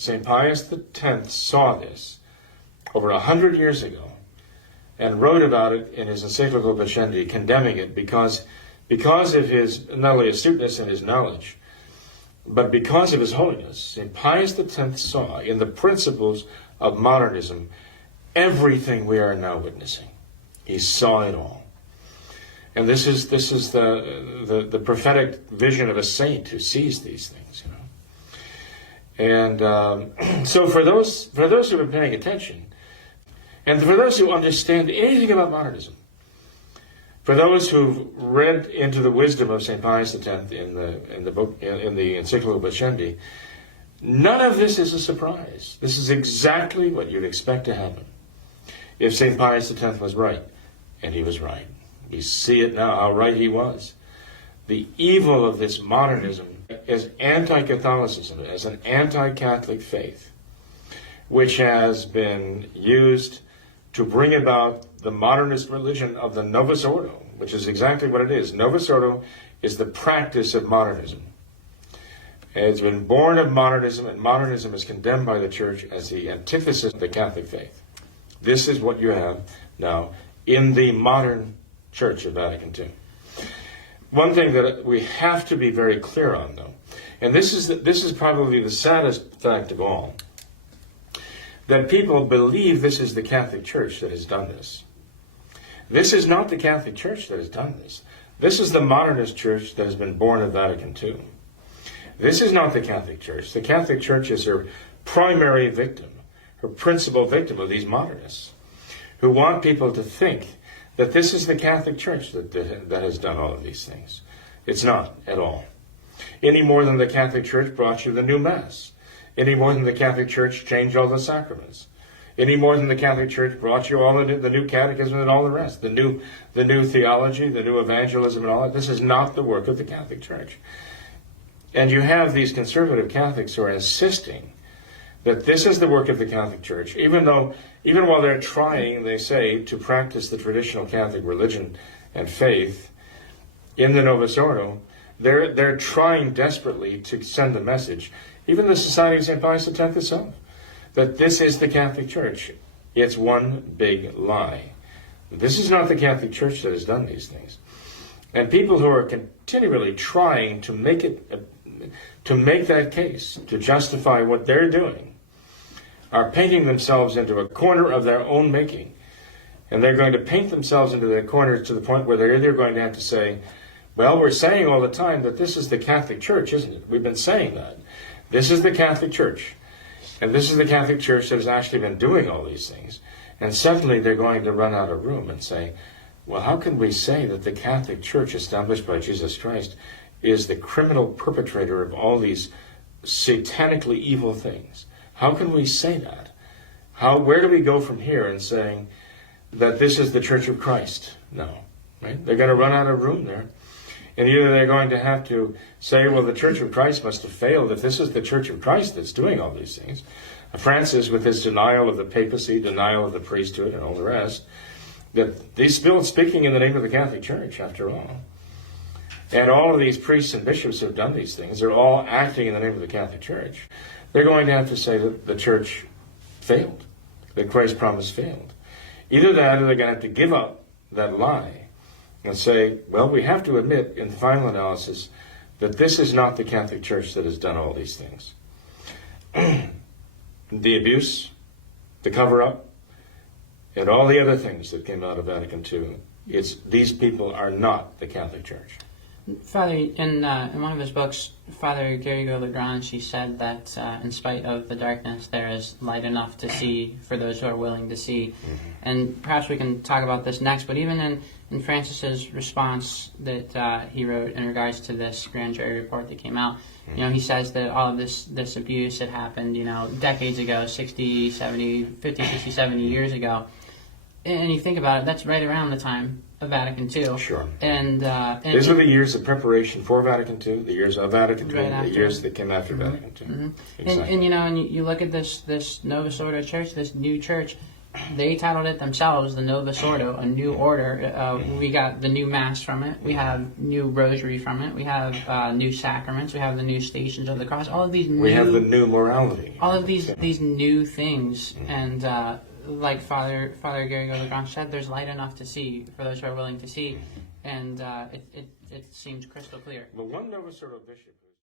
St. Pius X saw this over 100 years ago and wrote about it in his encyclical Pascendi, condemning it because of his, not only astuteness and his knowledge, but because of his holiness. St. Pius X saw in the principles of modernism everything we are now witnessing. He saw it all. And this is the prophetic vision of a saint who sees these things, you know. And so for those who have been paying attention, and for those who understand anything about modernism, for those who've read into the wisdom of St. Pius X in the encyclical Pascendi, none of this is a surprise. This is exactly what you'd expect to happen if St. Pius X was right, and he was right. We see it now, how right he was. The evil of this modernism is anti-Catholicism, as an anti-Catholic faith, which has been used to bring about the modernist religion of the Novus Ordo, which is exactly what it is. Novus Ordo is the practice of modernism. It's been born of modernism, and modernism is condemned by the Church as the antithesis of the Catholic faith. This is what you have now in the modern Church of Vatican II. One thing that we have to be very clear on, though, and this is probably the saddest fact of all, that people believe this is the Catholic Church that has done this. This is not the Catholic Church that has done this. This is the modernist church that has been born of Vatican II. This is not the Catholic Church. The Catholic Church is her primary victim, her principal victim of these modernists, who want people to think that this is the Catholic Church that has done all of these things. It's not at all. Any more than the Catholic Church brought you the new Mass. Any more than the Catholic Church changed all the sacraments. Any more than the Catholic Church brought you all the new catechism and all the rest. The new theology, the new evangelism and all that. This is not the work of the Catholic Church. And you have these conservative Catholics who are insisting that this is the work of the Catholic Church, even while they're trying, they say, to practice the traditional Catholic religion and faith in the Novus Ordo, they're trying desperately to send the message, even the Society of St. Pius X itself, that this is the Catholic Church. It's one big lie. This is not the Catholic Church that has done these things. And people who are continually trying to make that case, to justify what they're doing, are painting themselves into a corner of their own making. And they're going to paint themselves into the corner to the point where they're either going to have to say, well, we're saying all the time that this is the Catholic Church, isn't it? We've been saying that. This is the Catholic Church. And this is the Catholic Church that has actually been doing all these things. And suddenly they're going to run out of room and say, well, how can we say that the Catholic Church established by Jesus Christ is the criminal perpetrator of all these satanically evil things? How can we say that? Where do we go from here in saying that this is the Church of Christ? No, right? They're going to run out of room there. And either they're going to have to say, well, the Church of Christ must have failed if this is the Church of Christ that's doing all these things. Francis, with his denial of the papacy, denial of the priesthood, and all the rest, that he's still speaking in the name of the Catholic Church, after all. And all of these priests and bishops who have done these things, they're all acting in the name of the Catholic Church. They're going to have to say that the Church failed, that Christ's promise failed. Either that, or they're going to have to give up that lie and say, well, we have to admit in the final analysis that this is not the Catholic Church that has done all these things. The abuse, the cover-up, and all the other things that came out of Vatican II, these people are not the Catholic Church. Father, in one of his books, Father Garrigou-Lagrange, he said that in spite of the darkness, there is light enough to see for those who are willing to see. Mm-hmm. And perhaps we can talk about this next, but even in Francis's response that he wrote in regards to this grand jury report that came out, mm-hmm. He says that all of this abuse had happened, decades ago, 60, 70, 50, 60, 70 years ago. And you think about it, that's right around the time of Vatican II. Sure. And these were the years of preparation for Vatican II, the years of Vatican II, right the years that came after mm-hmm. Vatican II. Mm-hmm. Exactly. And you look at this Novus Ordo church, this new church, they titled it themselves the Novus Ordo, a new order. We got the new Mass from it. We have new Rosary from it. We have new sacraments. We have the new Stations of the Cross. All of these new... We have the new morality. All of these new things. And like Father Gary Lagrange said, there's light enough to see for those who are willing to see. And it seems crystal clear. But one Novus Ordo bishop...